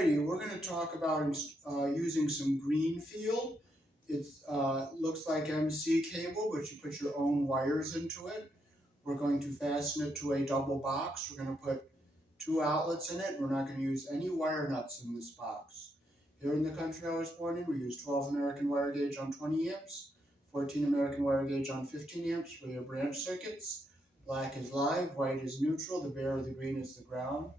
Alrighty, we're going to talk about using some Greenfield. It looks like MC cable, but you put your own wires into it. We're going to fasten it to a double box. We're going to put 2 outlets in it. We're not going to use any wire nuts in this box. Here in the country I was born in, we use 12 American wire gauge on 20 amps, 14 American wire gauge on 15 amps for your branch circuits. Black is live, white is neutral, the bare or the green is the ground.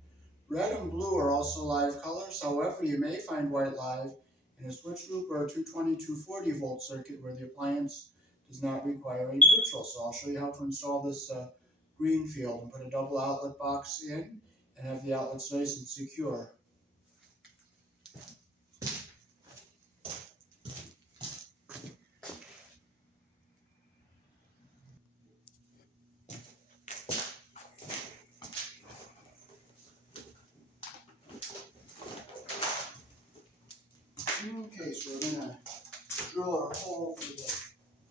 Red and blue are also live colors. However, you may find white live in a switch loop or a 220, 240 volt circuit where the appliance does not require a neutral. So I'll show you how to install this Greenfield and put a double outlet box in and have the outlets nice and secure. Okay, so we're going to drill our hole through the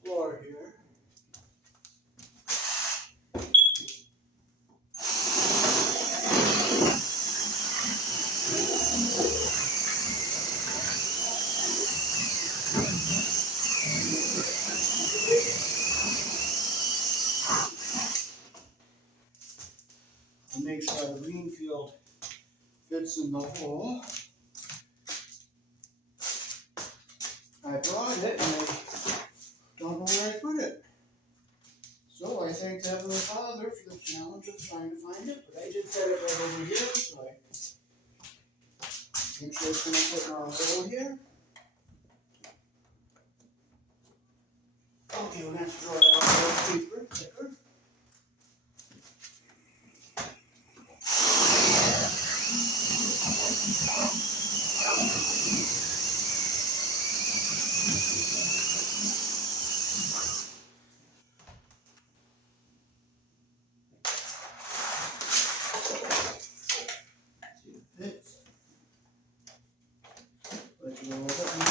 floor here. I'll make sure the Greenfield fits in the hole. I brought it and I don't know where I put it. So I thank the Heavenly Father for the challenge of trying to find it, but I did set it right over here, so I make sure it's going to fit in our hole here. Okay, we're going to have to draw that out a little deeper, thicker. See if it fits. Let you a little bit more.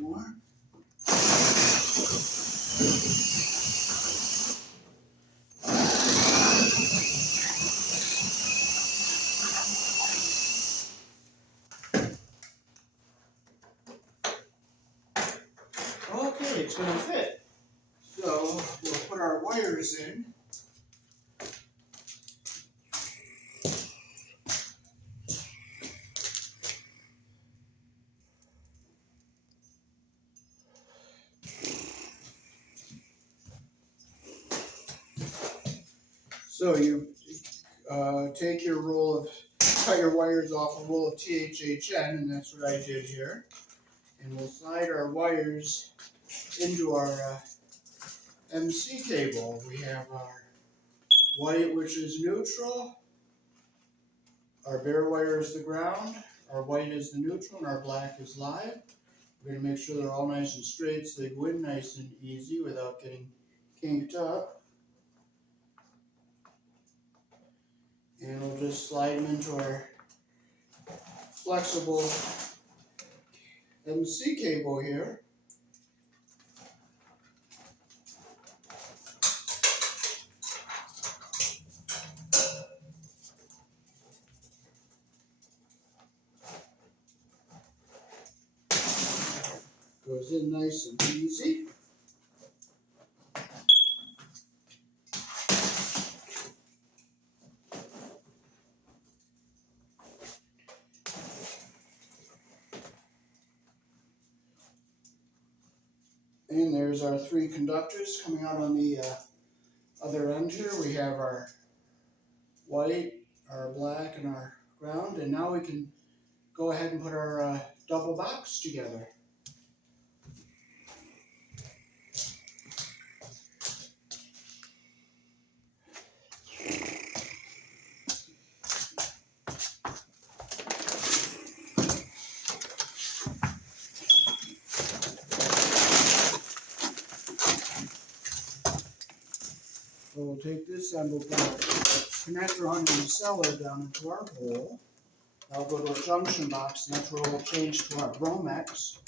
More. Okay, it's going to fit. So we'll put our wires in. So you take your cut your wires off a roll of THHN, and that's what I did here. And we'll slide our wires into our MC cable. We have our white, which is neutral. Our bare wire is the ground. Our white is the neutral, and our black is live. We're going to make sure they're all nice and straight so they go in nice and easy without getting kinked up. And we'll just slide them into our flexible MC cable here. Goes in nice and easy. And there's our 3 conductors coming out on the other end here. We have our white, our black, and our ground. And now we can go ahead and put our double box together. we'll take this end, we'll put our connector on the seller down into our hole. That'll go to a junction box, and that's where we'll change to our Bromex.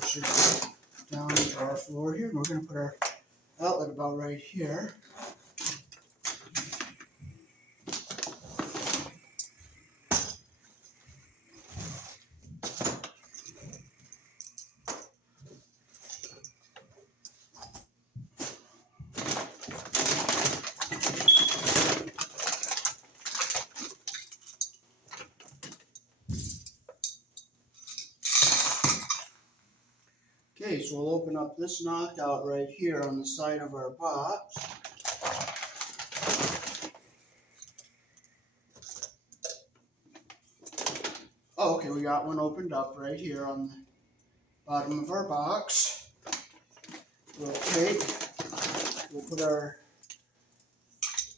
Push it down into our floor here, and we're going to put our outlet about right here. Okay, so we'll open up this knockout right here on the side of our box. Oh, okay, we got one opened up right here on the bottom of our box. We'll put our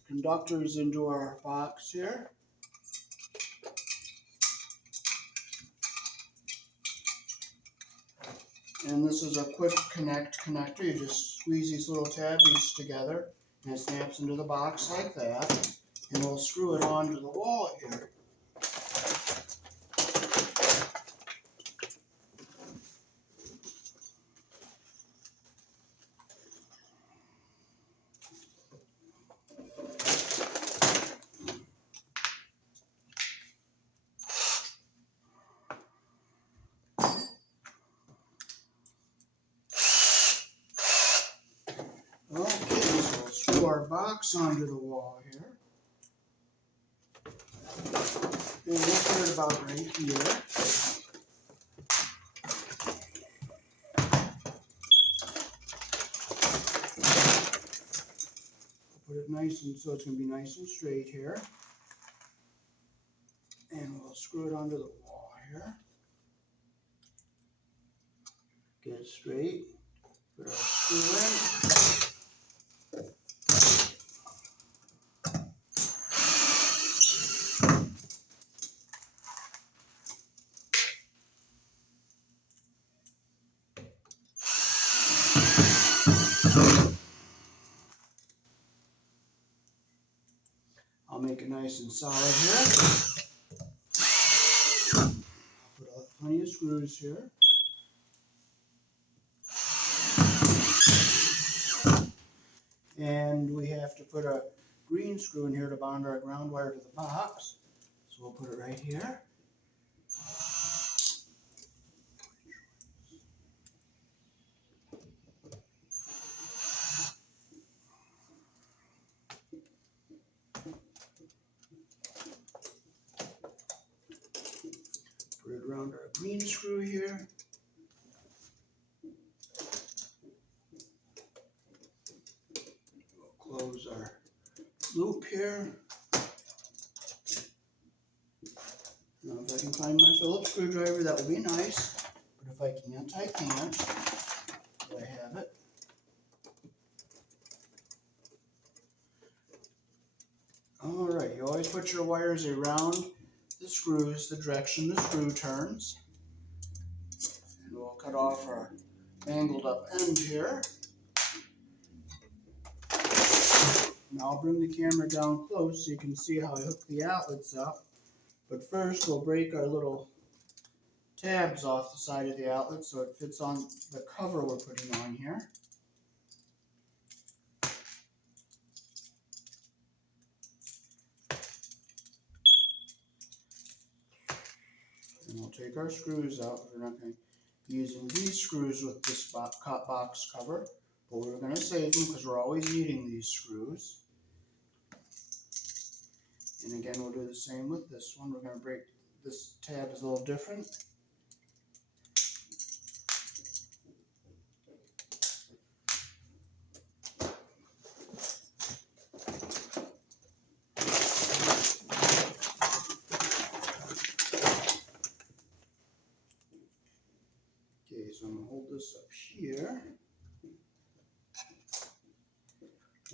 conductors into our box here. And this is a quick connect connector. You just squeeze these little tabbies together and it snaps into the box like that. And we'll screw it onto the wall here. Okay, so we'll screw our box onto the wall here. And we'll put it about right here. Put it nice and so it's going to be nice and straight here. And we'll screw it onto the wall here. Get it straight. Put our screw in. I'll make it nice and solid here. Put plenty of screws here. And we have to put a green screw in here to bond our ground wire to the box. So we'll put it right here. Put it around our green screw here. We'll close our loop here. Now if I can find my Phillips screwdriver, that would be nice. But if I can't, I can't. So I have it. Alright, you always put your wires around the screws, the direction the screw turns. And we'll cut off our angled up end here. Now I'll bring the camera down close so you can see how I hook the outlets up. But first we'll break our little tabs off the side of the outlet so it fits on the cover we're putting on here. And we'll take our screws out. We're not going to be using these screws with this box cover, but we're going to save them because we're always needing these screws. And again, we'll do the same with this one. We're going to break this tab is a little different. Okay, so I'm going to hold this up here.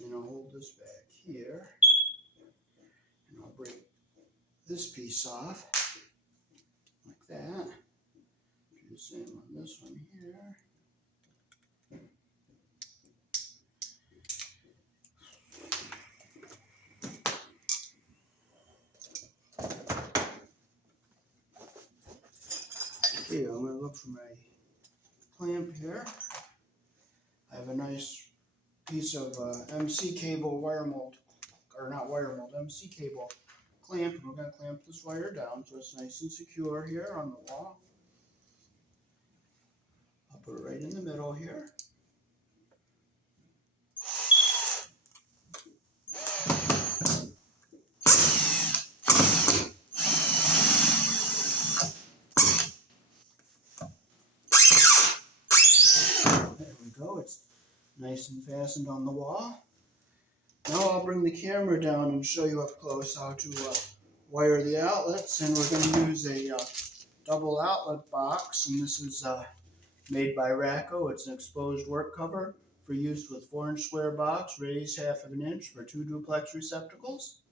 And I'll hold this back here. And I'll break this piece off like that. same on this one here. Okay, I'm going to look for my clamp here. I have a nice piece of MC cable wire mold, or not wire mold, MC cable clamp. And we're going to clamp this wire down so it's nice and secure here on the wall. I'll put it right in the middle here. There we go, it's nice and fastened on the wall. Now I'll bring the camera down and show you up close how to wire the outlets. And we're going to use a double outlet box, and this is made by Racco. It's an exposed work cover for use with 4-inch square box, raised 1/2 inch for 2 duplex receptacles.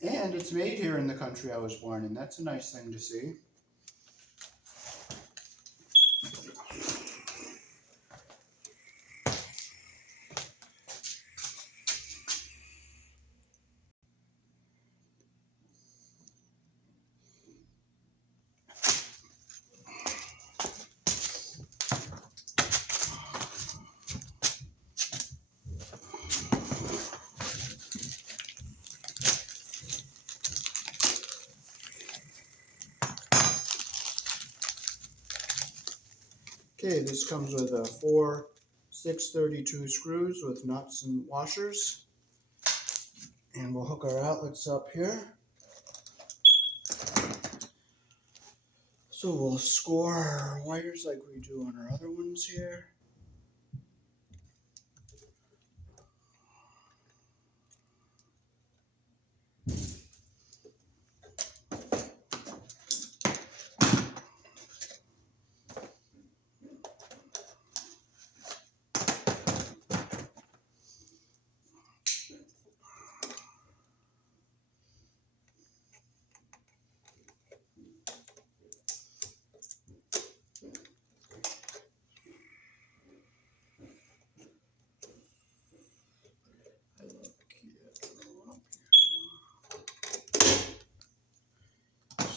And it's made here in the country I was born in. That's a nice thing to see. Okay, this comes with 4 632 screws with nuts and washers. And we'll hook our outlets up here. So we'll score our wires like we do on our other ones here.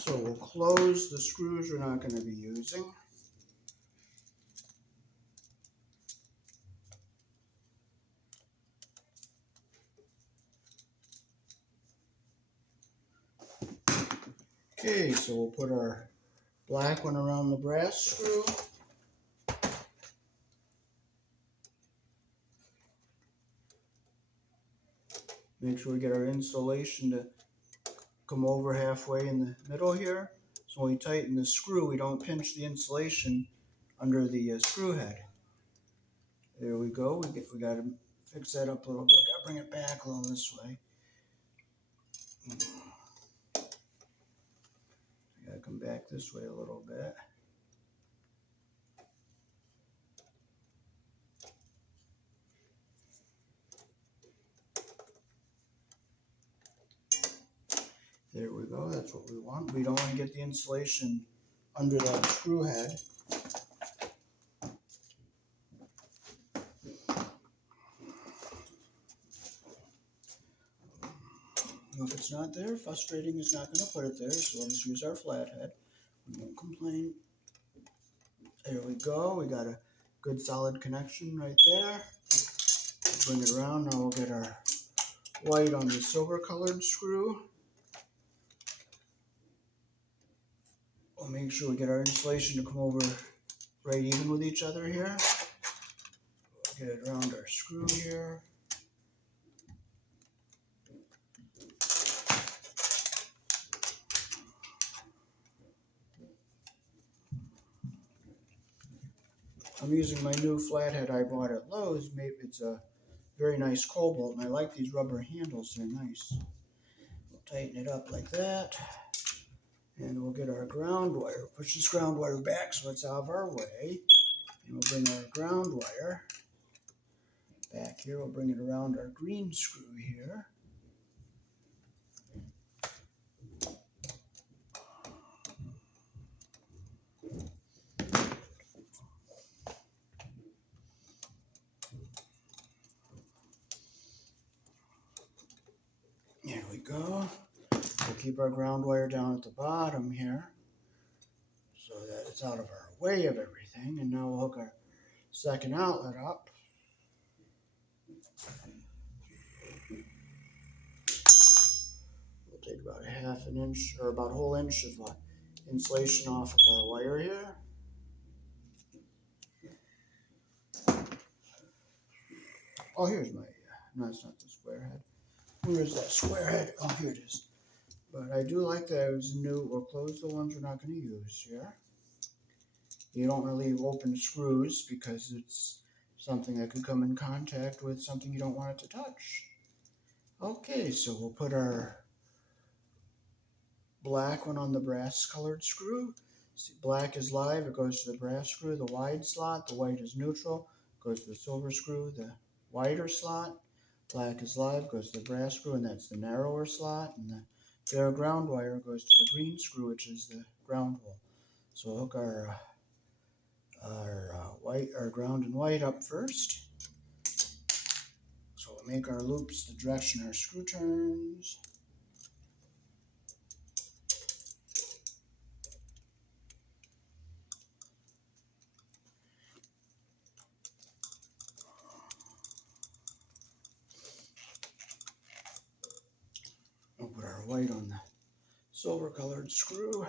So we'll close the screws we're not going to be using. Okay, so we'll put our black one around the brass screw. Make sure we get our insulation to come over halfway in the middle here. So when we tighten the screw, we don't pinch the insulation under the screw head. There we go. We got to fix that up a little bit. Got to bring it back a little this way. Got to come back this way a little bit. There we go, that's what we want. We don't want to get the insulation under that screw head. If it's not there, frustrating is not going to put it there, so we'll just use our flathead. We won't complain. There we go, we got a good solid connection right there. Bring it around, now we'll get our white on the silver colored screw. We'll make sure we get our insulation to come over right even with each other here. We'll get it around our screw here. I'm using my new flathead I bought at Lowe's. It's a very nice cobalt, and I like these rubber handles, they're nice. We'll tighten it up like that, and we'll get our ground wire. Push this ground wire back so it's out of our way, and we'll bring our ground wire back here. We'll bring it around our green screw here. go. We'll keep our ground wire down at the bottom here so that it's out of our way of everything. And now we'll hook our second outlet up. We'll take about a half an inch or about a whole inch of insulation off of our wire here. Oh, here's my, no, it's not the square head. Where is that square head? Oh, here it is. But I do like those new. We'll close the ones we're not going to use here. You don't want to leave open screws because it's something that could come in contact with something you don't want it to touch. Okay, so we'll put our black one on the brass colored screw. See, black is live, it goes to the brass screw, the wide slot. The white is neutral, goes to the silver screw, the wider slot. Black is live, goes to the brass screw, and that's the narrower slot. And the bare ground wire goes to the green screw, which is the ground hole. So we'll hook our ground and white up first. So we'll make our loops the direction our screw turns. We'll put our white on the silver colored screw.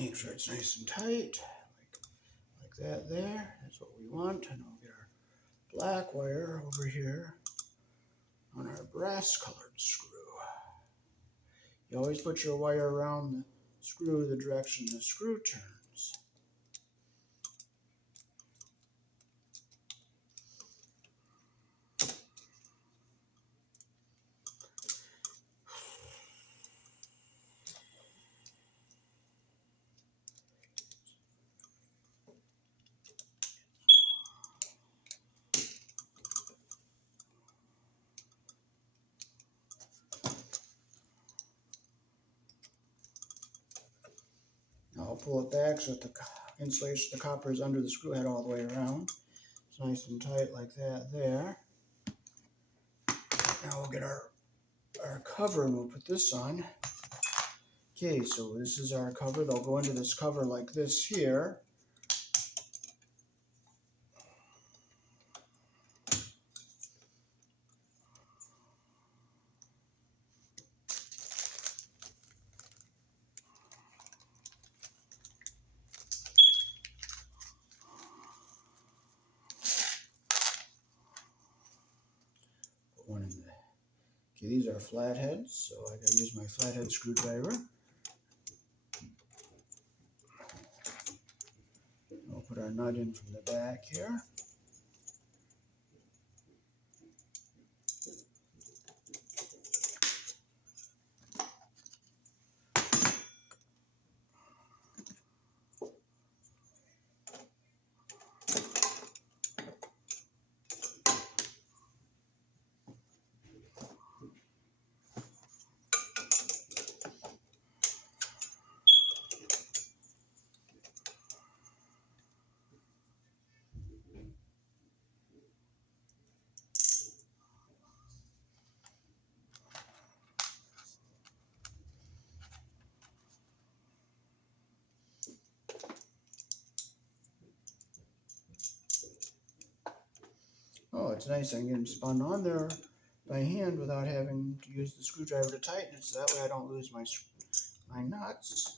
Make sure it's nice and tight, like that there. That's what we want. And I'll get our black wire over here on our brass colored screw. You always put your wire around the screw the direction the screw turns. Now I'll pull it back so that the insulation, the copper is under the screw head all the way around. It's nice and tight like that there. Now we'll get our cover and we'll put this on. Okay, so this is our cover. They'll go into this cover like this here. Put one in the. Okay, these are flatheads, so I gotta use my flathead screwdriver. We'll put our nut in from the back here. Oh, it's nice I can get them spun on there by hand without having to use the screwdriver to tighten it, so that way I don't lose my nuts.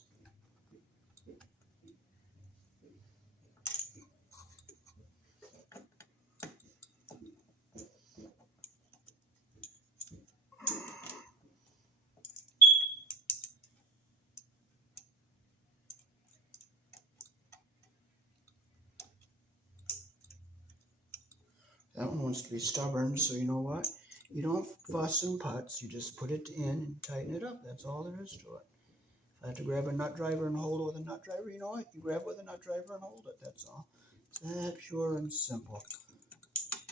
That one wants to be stubborn, so you know what? You don't fuss and putz, you just put it in and tighten it up. That's all there is to it. If I have to grab a nut driver and hold it with a nut driver, you know what? You grab it with a nut driver and hold it, that's all. It's that pure and simple.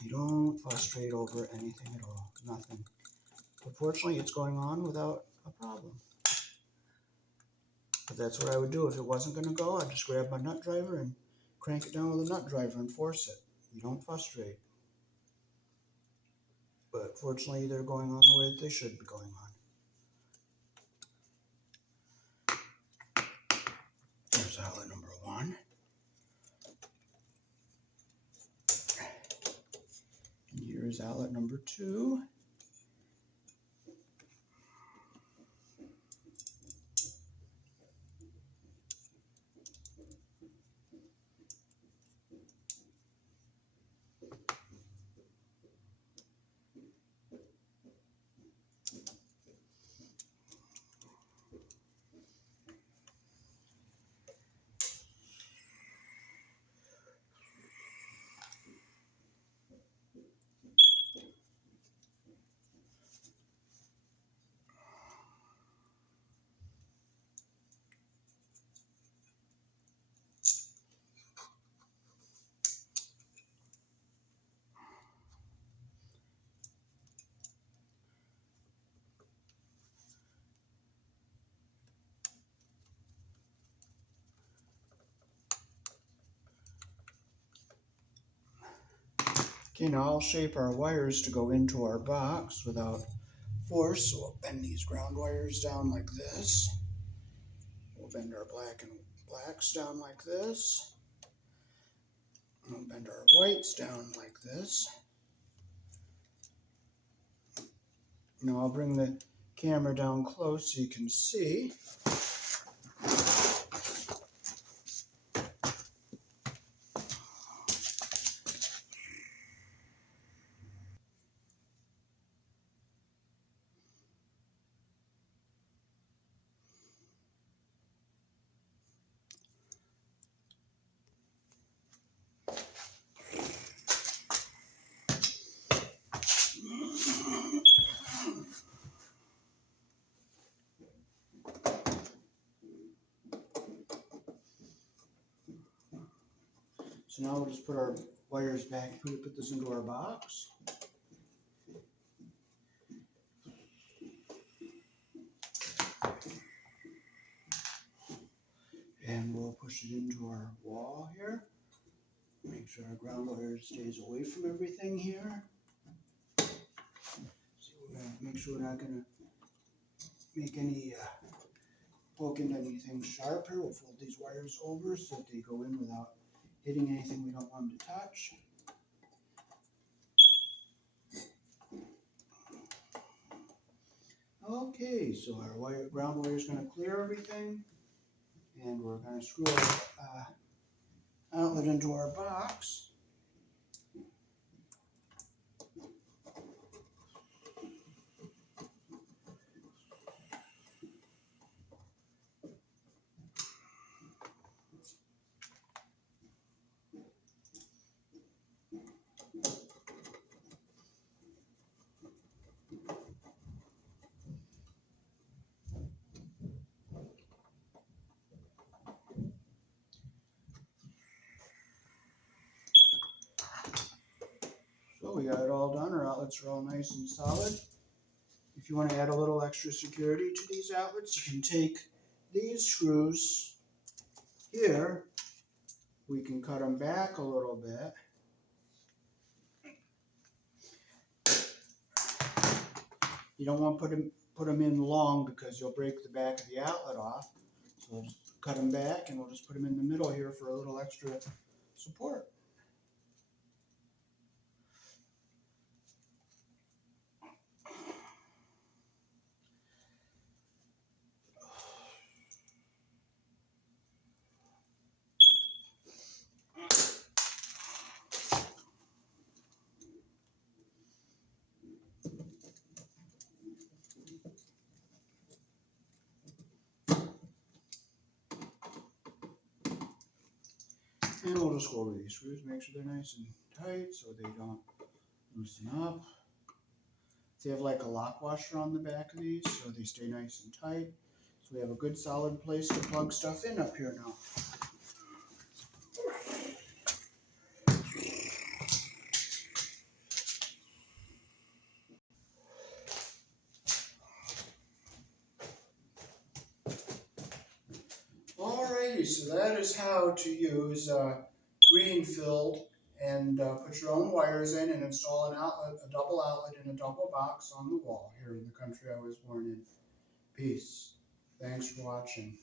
You don't frustrate over anything at all, nothing. Unfortunately, it's going on without a problem. But that's what I would do if it wasn't going to go. I'd just grab my nut driver and crank it down with a nut driver and force it. You don't frustrate. But fortunately, they're going on the way that they should be going on. There's outlet number 1. And here's outlet number 2. Okay, now I'll shape our wires to go into our box without force. So we'll bend these ground wires down like this. We'll bend our black and blacks down like this. We'll bend our whites down like this. Now I'll bring the camera down close so you can see. So now we'll just put our wires back, put this into our box. And we'll push it into our wall here. Make sure our ground wire stays away from everything here. So we're going to make sure we're not going to make any poke into anything sharp here. We'll fold these wires over so that they go in without hitting anything we don't want them to touch. Okay, so our ground wire is going to clear everything, and we're going to screw our outlet into our box. So we got it all done. Our outlets are all nice and solid. If you want to add a little extra security to these outlets, you can take these screws here. We can cut them back a little bit. You don't want to put them in long because you'll break the back of the outlet off. So we'll just cut them back, and we'll just put them in the middle here for a little extra support. And we'll just go over these screws, make sure they're nice and tight so they don't loosen up. They have like a lock washer on the back of these so they stay nice and tight. So we have a good solid place to plug stuff in up here now. so that is how to use Greenfield and put your own wires in and install an outlet, a double outlet in a double box on the wall here in the country I was born in. Peace. Thanks for watching.